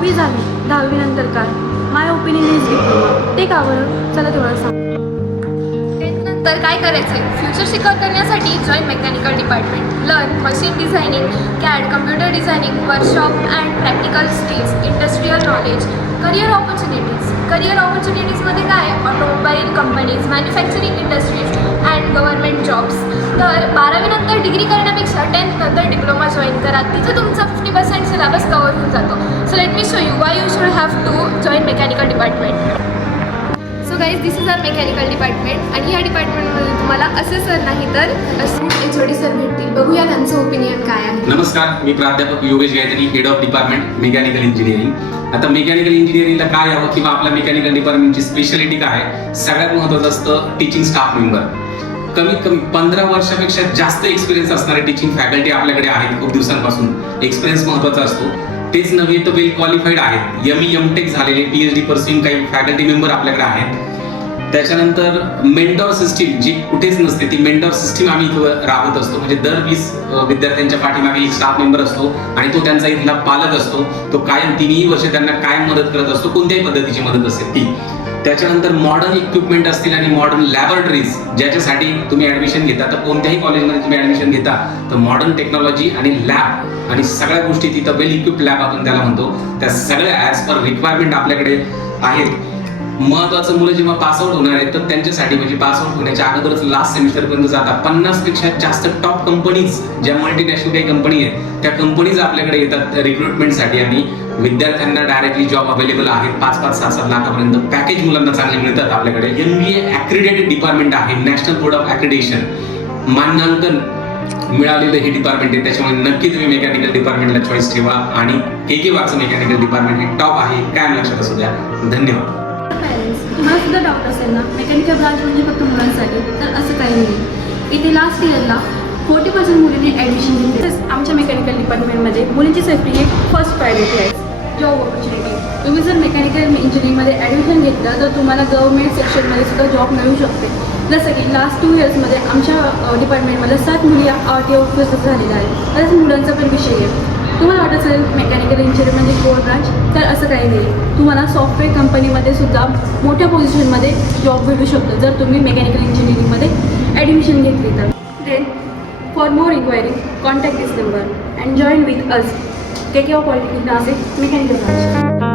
10वी झाली, 10वी नंतर काय? माय ओपिनियन इज डिप्लोमा. ते का बरं? चला तुम्हाला सांग. तर काय करायचं आहे? फ्युचर सिक्युअर करण्यासाठी join mechanical department. Learn machine designing, CAD, computer designing, workshop and practical skills, industrial knowledge. Career ऑपॉर्च्युनिटीजमध्ये काय? Automobile companies, manufacturing industries and government jobs. तर 12वी नंतर डिग्री करण्यापेक्षा 10th नंतर डिप्लोमा जॉईन करा. तिथं तुमचा 50% सिलेबस कवर होऊन जातो. So let me show you why you should have to join mechanical department. So guys, this is our mechanical department आणि ह्या डिपार्टमेंटमध्ये तुम्हाला असे सर नाही तर HOD सर भेटतील. बघूया त्यांचं ओपिनियन काय आहे. नमस्कार, मी प्राध्यापक Yogesh Gayatri, head of department mechanical engineering. आता मेकॅनिकल इंजिनिअरिंगला काय हवं किंवा आपल्या मेकॅनिकल डिपार्टमेंटची स्पेशालिटी काय आहे? सगळ्यात महत्त्वाचं असतं टीचिंग स्टाफ मेंबर. कमीत कमी 15 वर्षापेक्षा जास्त एक्सपिरियन्स असणारे टीचिंग फॅकल्टी आपल्याकडे आहेत. खूप दिवसांपासून एक्सपिरियन्स महत्त्वाचा असतो. तेच नव्हे तर वेल क्वालिफाईड आहेत. ME MTech झालेले, PhD पर्स्यूइंग काही फॅकल्टी मेंबर आपल्याकडे आहेत. त्याच्यानंतर मेंटॉर सिस्टीम जी कुठेच नसते, ती मेंटॉर सिस्टीम आम्ही इथं राबवत असतो. म्हणजे दर 20 विद्यार्थ्यांच्या पाठीमागे एक स्टाफ मेंबर असतो आणि तो त्यांचा इथला पालक असतो. तो कायम 3ही वर्ष त्यांना कायम मदत करत असतो, कोणत्याही पद्धतीची मदत असेल ती. त्याच्यानंतर मॉडर्न इक्विपमेंट असतील आणि मॉडर्न लॅबोरेटरीज, ज्याच्यासाठी तुम्ही ऍडमिशन घेता, तर कोणत्याही कॉलेजमध्ये तुम्ही ऍडमिशन घेता तर मॉडर्न टेक्नॉलॉजी आणि लॅब आणि सगळ्या गोष्टी तिथं वेल इक्विप्ड लॅब आपण त्याला म्हणतो, त्या सगळ्या ॲज पर रिक्वायरमेंट आपल्याकडे आहेत. महत्वाचं, मुलं जेव्हा पासआउट होणार आहेत तर त्यांच्यासाठी म्हणजे पासआउट होण्याच्या अगोदरच लास्ट सेमिस्टर पर्यंत जातात. 50 पेक्षा जास्त टॉप कंपनीज, ज्या मल्टीनॅशनल काही कंपनी आहेत त्या कंपनीज आपल्याकडे येतात रिक्रुटमेंटसाठी आणि विद्यार्थ्यांना डायरेक्टली जॉब अवेलेबल आहेत. 5-5, 6-7 लाखापर्यंत पॅकेज मुलांना चांगले मिळतात आपल्याकडे. MBA ॲक्रिडेटेड डिपार्टमेंट आहे, नॅशनल बोर्ड ऑफ ॲक्रिडेशन मान्यांकन मिळालेलं हे डिपार्टमेंट आहे. त्याच्यामुळे नक्की तुम्ही मेकॅनिकल डिपार्टमेंटला चॉईस ठेवा आणि KK वागचं मेकॅनिकल डिपार्टमेंट हे टॉप आहे, काय लक्षात असू द्या. धन्यवाद. तुम्हाला सुद्धा डाऊट असेल ना, मेकॅनिकल ब्रांच म्हणजे फक्त मुलांसाठी, तर असं काही नाही. इथे लास्ट इयरला 40% मुलींनी ॲडमिशन घेतली. आमच्या मेकॅनिकल डिपार्टमेंटमध्ये मुलींची सेफ्टी ही फर्स्ट प्रायोरिटी आहे. जॉब ऑपॉर्च्युनिटी, तुम्ही जर मेकॅनिकल इंजिनिअरिंगमध्ये ॲडमिशन घेतलं तर तुम्हाला गव्हर्नमेंट सेक्शनमध्ये सुद्धा जॉब मिळू शकते. जसं की लास्ट 2 इयर्समध्ये आमच्या डिपार्टमेंटमध्ये 7 मुली RTO ऑफिसर्स झालेल्या आहेत. तसंच मुलांचा पण विषय आहे. तुम्हाला वाटत असेल मेकॅनिकल इंजिनिअरिंग म्हणजे कोर ब्रांच, तर असं काही नाही. तुम्हाला सॉफ्टवेअर कंपनीमध्ये सुद्धा मोठ्या पोझिशनमध्ये जॉब भेटू शकतो जर तुम्ही मेकॅनिकल इंजिनिअरिंगमध्ये ॲडमिशन घेतली तर. Then for more inquiry contact this number and join with us KK polytechnic Nashik mechanical branch.